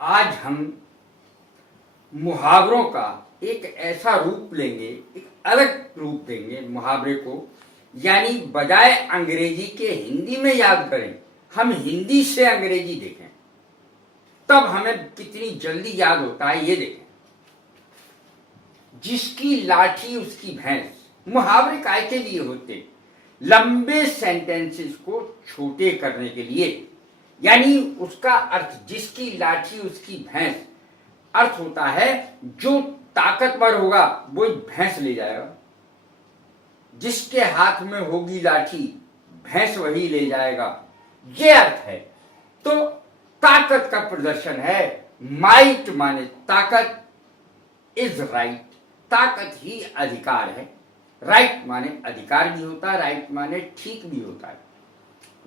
आज हम मुहावरों का एक ऐसा रूप लेंगे, एक अलग रूप देंगे मुहावरे को, यानी बजाय अंग्रेजी के हिंदी में याद करें, हम हिंदी से अंग्रेजी देखें, तब हमें कितनी जल्दी याद होता है ये देखें। जिसकी लाठी उसकी भैंस, मुहावरे काय के लिए होते? लंबे सेंटेंसेस को छोटे करने के लिए। यानी उसका अर्थ जिसकी लाठी उसकी भैंस, अर्थ होता है जो ताकतवर होगा वो भैंस ले जाएगा, जिसके हाथ में होगी लाठी भैंस वही ले जाएगा, ये अर्थ है। तो ताकत का प्रदर्शन है। माइट माने ताकत, इज राइट, ताकत ही अधिकार है। राइट माने अधिकार भी होता है, राइट माने ठीक भी होता है।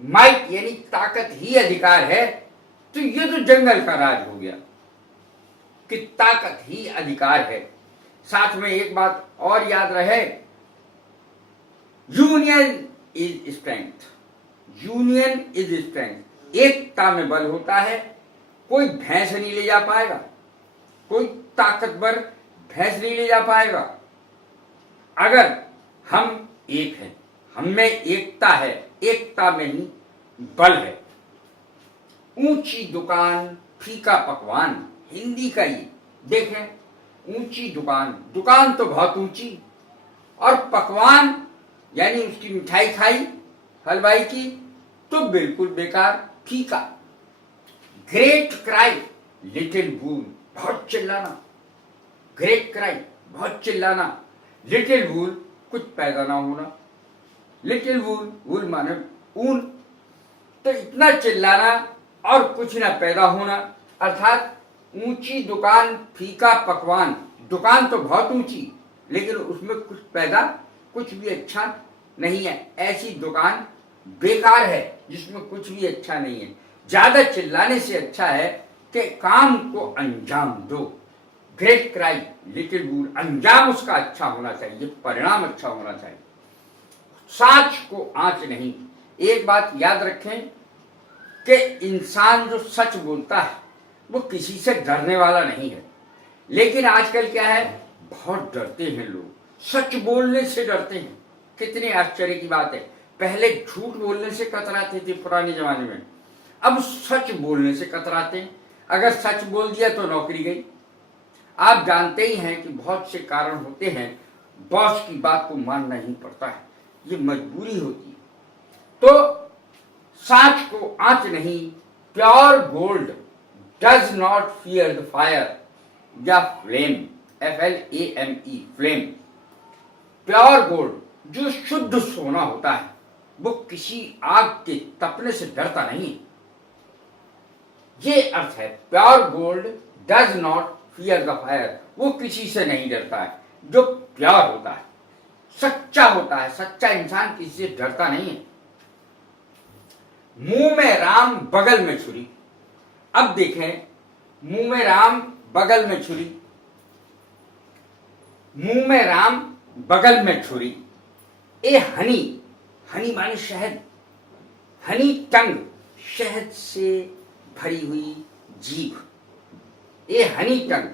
माइट यानी ताकत ही अधिकार है। तो ये तो जंगल का राज हो गया कि ताकत ही अधिकार है। साथ में एक बात और याद रहे, union is strength, union is strength, एकता में बल होता है। कोई भैंस नहीं ले जा पाएगा, कोई ताकतवर भैंस नहीं ले जा पाएगा। अगर हम एक हैं, हम में एकता है, एकता में ही बल है। ऊंची दुकान फीका पकवान, हिंदी का ही देखें। ऊंची दुकान, दुकान तो बहुत ऊंची, और पकवान यानी उसकी मिठाई खाई हलवाई की तो बिल्कुल बेकार, फीका। ग्रेट क्राई लिटिल वूल, बहुत चिल्लाना। ग्रेट क्राई बहुत चिल्लाना, लिटिल वूल कुछ पैदा ना होना। लिटिल वूल, वूल माने ऊन, तो इतना चिल्लाना और कुछ ना पैदा होना। अर्थात ऊंची दुकान फीका पकवान, दुकान तो बहुत ऊंची लेकिन उसमें कुछ पैदा, कुछ भी अच्छा नहीं है। ऐसी दुकान बेकार है जिसमें कुछ भी अच्छा नहीं है। ज्यादा चिल्लाने से अच्छा है कि काम को अंजाम दो। ग्रेट क्राई लिटिल वूल, अंजाम उसका अच्छा होना चाहिए, परिणाम अच्छा होना चाहिए। साच को आंच नहीं। एक बात याद रखें कि इंसान जो सच बोलता है वो किसी से डरने वाला नहीं है। लेकिन आजकल क्या है, बहुत डरते हैं लोग, सच बोलने से डरते हैं। कितने आश्चर्य की बात है। पहले झूठ बोलने से कतराते थे पुराने जमाने में, अब सच बोलने से कतराते हैं। अगर सच बोल दिया तो नौकरी गई। आप जानते ही हैं कि बहुत से कारण होते हैं, बॉस की बात को मानना ही पड़ता है, ये मजबूरी होती है। तो साच को आंच नहीं। Pure gold does not fear the fire या flame, FLAME, flame. Pure gold जो शुद्ध सोना होता है वो किसी आग के तपने से डरता नहीं। ये अर्थ है, pure gold does not fear the fire, वो किसी से नहीं डरता है जो प्योर होता है, सच्चा होता है। सच्चा इंसान किसी से डरता नहीं है। मुंह में राम बगल में छुरी। अब देखें, मुंह में राम बगल में छुरी, मुंह में राम बगल में छुरी। ए हनी, हनी माने शहद, हनी टंग, शहद से भरी हुई जीभ। ए हनी टंग,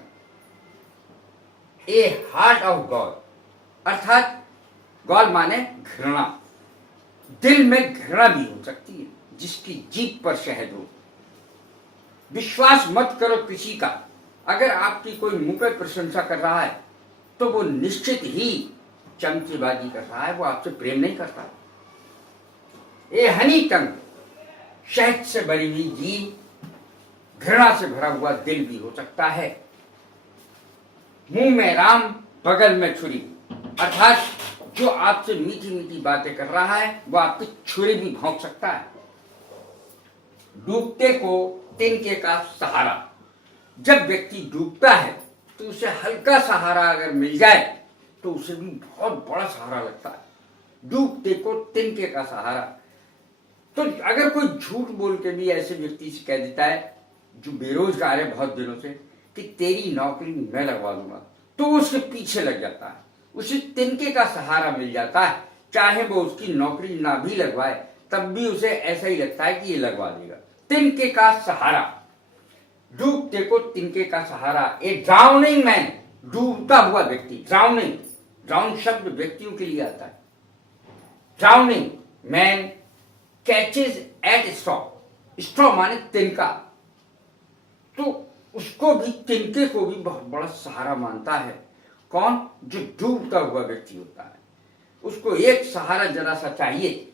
ए हार्ट ऑफ गॉड, अर्थात गॉड माने घृणा। दिल में घृणा भी हो सकती है जिसकी जीभ पर शहद हो। विश्वास मत करो किसी का। अगर आपकी कोई मुंह पे प्रशंसा कर रहा है तो वो निश्चित ही चमचेबाजी कर रहा है, वो आपसे प्रेम नहीं करता। ए हनी टंग, शहद से भरी हुई जीभ, घृणा से भरा हुआ दिल भी हो सकता है। मुंह में राम बगल में छुरी, अर्थात जो आपसे मीठी मीठी बातें कर रहा है वो आपकी छुरी भी भोंक सकता है। डूबते को तिनके का सहारा। जब व्यक्ति डूबता है तो उसे हल्का सहारा अगर मिल जाए तो उसे भी बहुत बड़ा सहारा लगता है। डूबते को तिनके का सहारा। तो अगर कोई झूठ बोल के भी ऐसे व्यक्ति से कह देता है जो बेरोजगार है बहुत दिनों से कि तेरी नौकरी मैं लगवा दूंगा, तो उसके पीछे लग जाता है, उसे तिनके का सहारा मिल जाता है। चाहे वो उसकी नौकरी ना भी लगवाए तब भी उसे ऐसा ही लगता है कि ये लगवा देगा। तिनके का सहारा। डूबते को तिनके का सहारा, ए ड्राउनिंग मैन, डूबता हुआ व्यक्ति। ड्राउनिंग, ड्राउन शब्द व्यक्तियों के लिए आता है। Drowning man catches at straw, straw माने तिनका, तो उसको भी, तिनके को भी बहुत बड़ा सहारा मानता है। कौन? जो डूबता हुआ व्यक्ति होता है, उसको एक सहारा जरा सा चाहिए।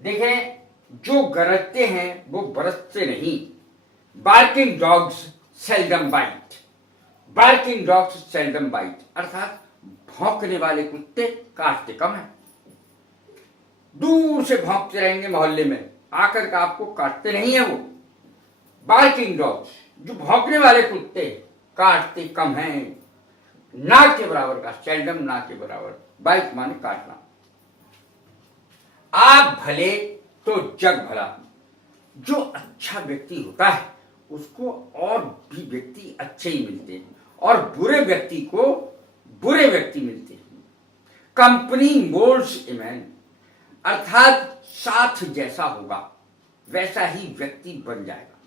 देखें, जो गरजते हैं वो बरसते नहीं। Barking dogs seldom bite, barking dogs seldom bite, अर्थात भौंकने वाले कुत्ते काटते कम है। दूर से भौंकते रहेंगे मोहल्ले में, आकर के आपको काटते नहीं है वो। बार्किंग डॉग्स, जो भौंकने वाले कुत्ते, काटते कम हैं। ना के बराबर का, सेल्डम ना के बराबर, बाइट माने काटना। आप भले तो जग भला, जो अच्छा व्यक्ति होता है उसको और भी व्यक्ति अच्छे ही मिलते हैं, और बुरे व्यक्ति को बुरे व्यक्ति मिलते हैं। कंपनी मोल्ड्स ए मैन, अर्थात साथ जैसा होगा वैसा ही व्यक्ति बन जाएगा।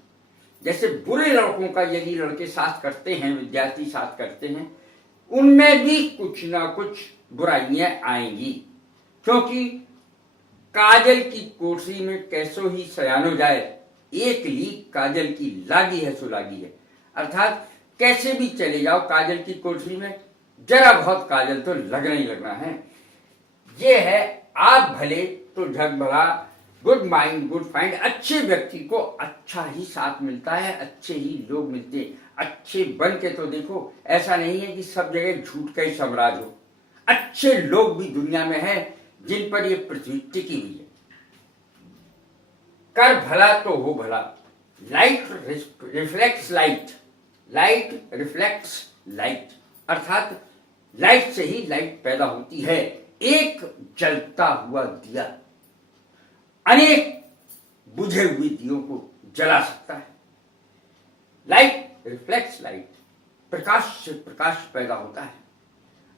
जैसे बुरे लड़कों का यदि लड़के साथ करते हैं, विद्यार्थी साथ करते हैं, उनमें भी कुछ ना कुछ बुराइयां आएंगी, क्योंकि काजल की कोठरी में कैसो ही सयानो जाए, एक लीक काजल की लागी है सो लागी है। अर्थात कैसे भी चले जाओ काजल की कोठरी में, जरा बहुत काजल तो लगना ही लगना है। ये है आप भले तो जग भला, गुड माइंड गुड फाइंड। अच्छे व्यक्ति को अच्छा ही साथ मिलता है, अच्छे ही लोग मिलते हैं। अच्छे बन के तो देखो, ऐसा नहीं है कि सब जगह झूठ का ही साम्राज्य हो। अच्छे लोग भी दुनिया में हैं जिन पर यह पृथ्वी टिकी हुई है। कर भला तो हो भला, light reflects light, light reflects light, अर्थात लाइट से ही लाइट पैदा होती है। एक जलता हुआ दिया अनेक बुझे हुए दियों को जला सकता है। लाइट रिफ्लेक्ट्स लाइट, प्रकाश से प्रकाश पैदा होता है,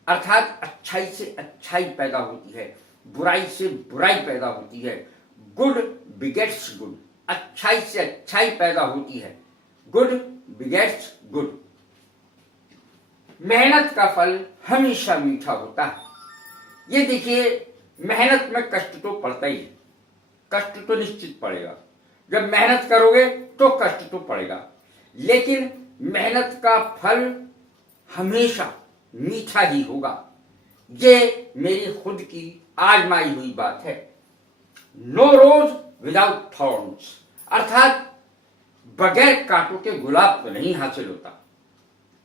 अर्थात अच्छाई से अच्छाई पैदा होती है, बुराई से बुराई पैदा होती है। गुड बिगेट्स गुड, अच्छाई से अच्छाई पैदा होती है, गुड बिगेट्स गुड। मेहनत का फल हमेशा मीठा होता है। ये देखिए, मेहनत में कष्ट तो पड़ता ही है, कष्ट तो निश्चित पड़ेगा। जब मेहनत करोगे तो कष्ट तो पड़ेगा, लेकिन मेहनत का फल हमेशा मीठा ही होगा। ये मेरी खुद की आजमाई हुई बात है। नो रोज विदाउट थॉर्न्स, अर्थात बगैर कांटों के गुलाब तो नहीं हासिल होता।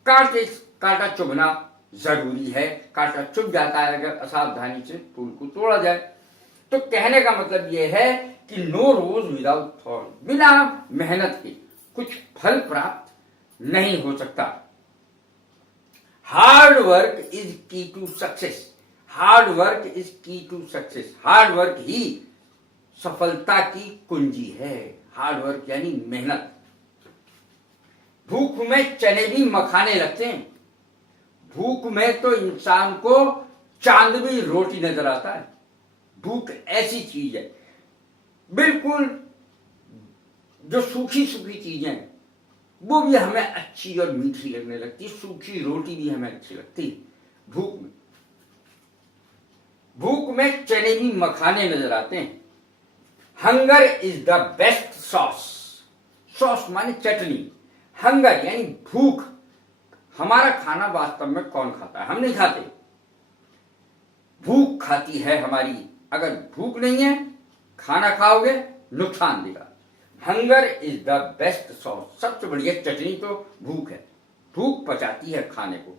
कांटा चुभना जरूरी है, कांटा चुभ जाता है अगर असावधानी से फूल को तोड़ा जाए। तो कहने का मतलब यह है कि नो रोज विदाउट थॉर्न, बिना मेहनत के कुछ फल प्राप्त नहीं हो सकता। Hard work is key to success, hard work is key to success, hard work ही सफलता की कुंजी है। हार्ड वर्क यानी मेहनत। भूख में चने भी मखाने लगते हैं। भूख में तो इंसान को चांदवी रोटी नजर आता है। भूख ऐसी चीज है, बिल्कुल जो सूखी सूखी चीजें वो भी हमें अच्छी और मीठी लगने लगती है, सूखी रोटी भी हमें अच्छी लगती है भूख में। भूख में चने भी मखाने नजर आते हैं। Hunger is the best sauce, sauce माने चटनी, हंगर यानी भूख। हमारा खाना वास्तव में कौन खाता है? हम नहीं खाते, भूख खाती है हमारी। अगर भूख नहीं है, खाना खाओगे नुकसान देगा। Hunger is the best sauce, सबसे बढ़िया चटनी तो भूख है, भूख पचाती है खाने को।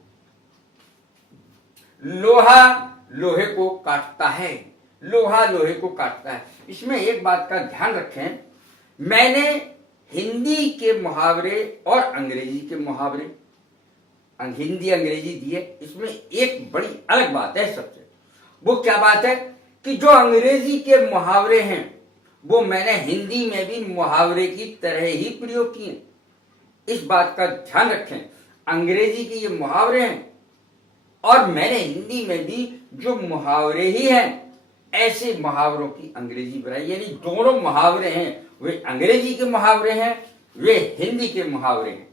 लोहा लोहे को काटता है, लोहा लोहे को काटता है। इसमें एक बात का ध्यान रखें, मैंने हिंदी के मुहावरे और अंग्रेजी के मुहावरे, हिंदी अंग्रेजी दिए। इसमें एक बड़ी अलग बात है सबसे। वो क्या बात है कि जो अंग्रेजी के मुहावरे हैं वो मैंने हिंदी में भी मुहावरे की तरह ही प्रयोग किए। इस बात का ध्यान रखें, अंग्रेजी के ये मुहावरे हैं और मैंने हिंदी में भी जो मुहावरे ही हैं, ऐसे मुहावरों की अंग्रेजी बनाई। यानी दोनों मुहावरे हैं, वे अंग्रेजी के मुहावरे हैं वे हिंदी के मुहावरे हैं।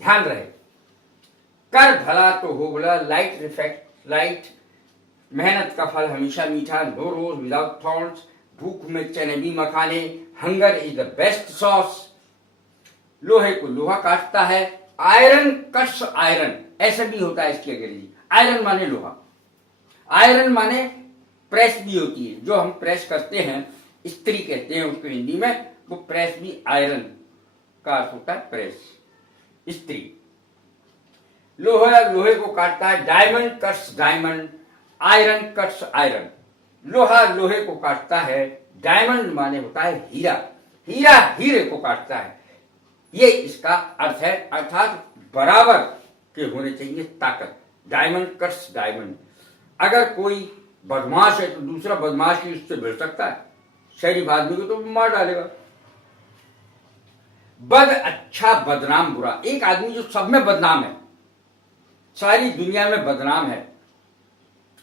ध्यान रहे, कर भला तो हो भला, लाइट रिफ्लेक्ट लाइट, मेहनत का फल हमेशा मीठा, नो रोज विदाउट थॉर्न्स, भूख में चनेबी मखाने, hunger is the best sauce, लोहे को लोहा काटता है, आयरन कट्स आयरन, ऐसा भी होता है इसकी अंग्रेजी। आयरन माने लोहा, आयरन माने प्रेस भी होती है, जो हम प्रेस करते हैं, स्त्री कहते हैं उसको हिंदी में, वो प्रेस भी आयरन का अर्थ होता है, प्रेस स्त्री। लोहा लोहे को काटता है, diamond cuts diamond, iron cuts iron, लोहा लोहे को काटता है, डायमंड माने होता है हीरा, हीरा हीरे को काटता है। ये इसका अर्थ है, अर्थात बराबर के होने चाहिए ताकत। डायमंड कट्स डायमंड, अगर कोई बदमाश है तो दूसरा बदमाश ही उससे भिड़ सकता है, शरीफ आदमी को तो मार डालेगा। बद अच्छा बदनाम बुरा, एक आदमी जो सब में बदनाम है, सारी दुनिया में बदनाम है,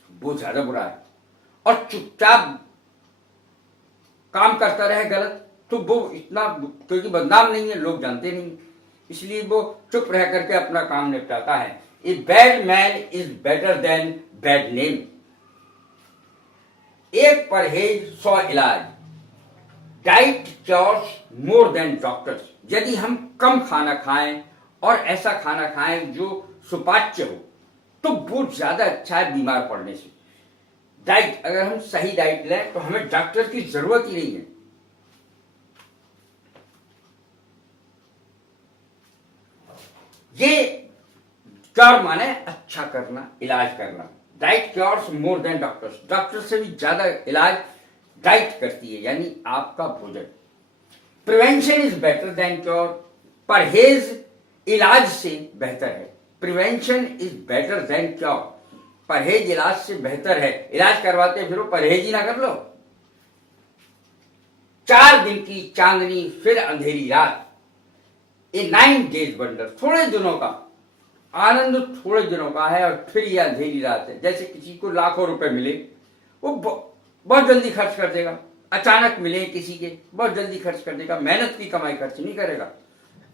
वो ज्यादा बुरा है। और चुपचाप काम करता रहे गलत, तो वो इतना, क्योंकि बदनाम नहीं है, लोग जानते नहीं, इसलिए वो चुप रह करके अपना काम निपटाता है। A bad man is better than bad name, एक परहेज 100 इलाज, diet cures more than doctors, यदि हम कम खाना खाएं और ऐसा खाना खाएं जो सुपाच्य हो तो वो ज्यादा अच्छा है बीमार पड़ने से। डाइट, अगर हम सही डाइट लें तो हमें डॉक्टर की जरूरत ही नहीं है। ये क्योर माने अच्छा करना, इलाज करना, diet cures more than doctors, doctor से भी ज्यादा इलाज डाइट करती है, यानी आपका भोजन। Prevention is better than cure, परहेज इलाज से बेहतर है। Prevention is better than cure, परहेज इलाज से बेहतर है। इलाज करवाते फिर परहेज ही ना कर लो। 4 दिन की चांदनी फिर अंधेरी रात, ए 9 डेज वंडर, थोड़े दिनों का आनंद, थोड़े दिनों का है और फिर यह अंधेरी रात है। जैसे किसी को लाखों रुपए मिले, वो बहुत जल्दी खर्च कर देगा, अचानक मिले किसी के, बहुत जल्दी खर्च कर देगा, मेहनत की कमाई खर्च नहीं करेगा,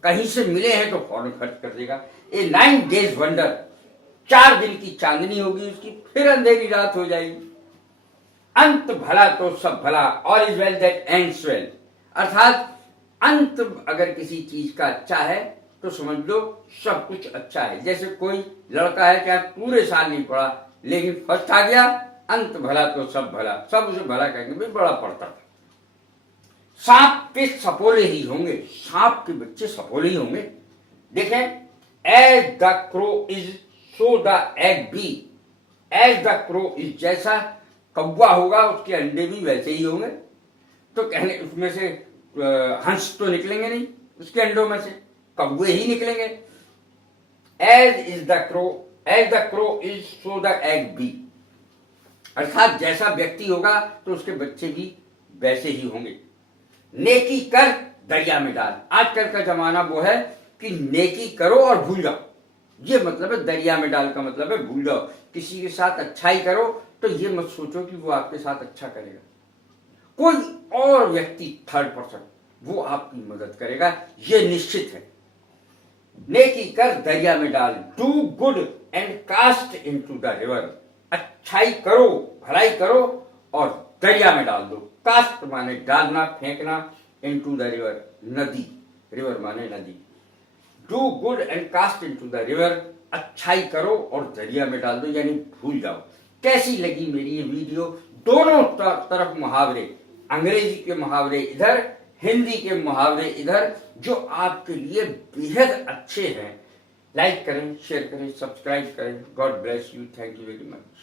कहीं से मिले हैं तो फौरन खर्च कर देगा। ए 9 डेज वंडर, 4 दिन की चांदनी होगी उसकी, फिर अंधेरी रात हो जाएगी। अंत भला तो सब भला, all is well that ends well, अर्थात अंत अगर किसी चीज का अच्छा है तो समझ लो सब कुछ अच्छा है। जैसे कोई लड़का है क्या पूरे साल नहीं पढ़ा लेकिन फर्स्ट आ गया, अंत भला तो सब भला, सब उसे भला कहेंगे, भाई बड़ा पढ़ता था। सांप के सपोले ही होंगे, सांप के बच्चे सपोले ही होंगे। देखें, as the crow is so the egg be, as the crow is, जैसा कौवा होगा उसके अंडे भी वैसे ही होंगे। तो कहने उसमें से हंस तो निकलेंगे नहीं, उसके अंडों में से कौवे ही निकलेंगे। As is the crow, as the crow is so the egg be, अर्थात जैसा व्यक्ति होगा तो उसके बच्चे भी वैसे ही होंगे। नेकी कर दरिया में डाल, आजकल का जमाना वो है कि नेकी करो और भूल जाओ, ये मतलब है दरिया में डाल का मतलब है भूल जाओ। किसी के साथ अच्छाई करो तो ये मत सोचो कि वो आपके साथ अच्छा करेगा, कोई और व्यक्ति थर्ड पर्सन वो आपकी मदद करेगा, ये निश्चित है। नेकी कर दरिया में डाल, do good and cast into the river, अच्छाई करो, भलाई करो और दरिया में डाल दो। कास्ट माने डालना, फेंकना, इनटू द रिवर नदी, रिवर माने नदी। Do good and cast into the river, अच्छाई करो और दरिया में डाल दो, यानी भूल जाओ। कैसी लगी मेरी ये वीडियो? दोनों तरफ मुहावरे, अंग्रेजी के मुहावरे इधर, हिंदी के मुहावरे इधर, जो आपके लिए बेहद अच्छे हैं। लाइक करें, शेयर करें, सब्सक्राइब करें। God bless you, thank you very much.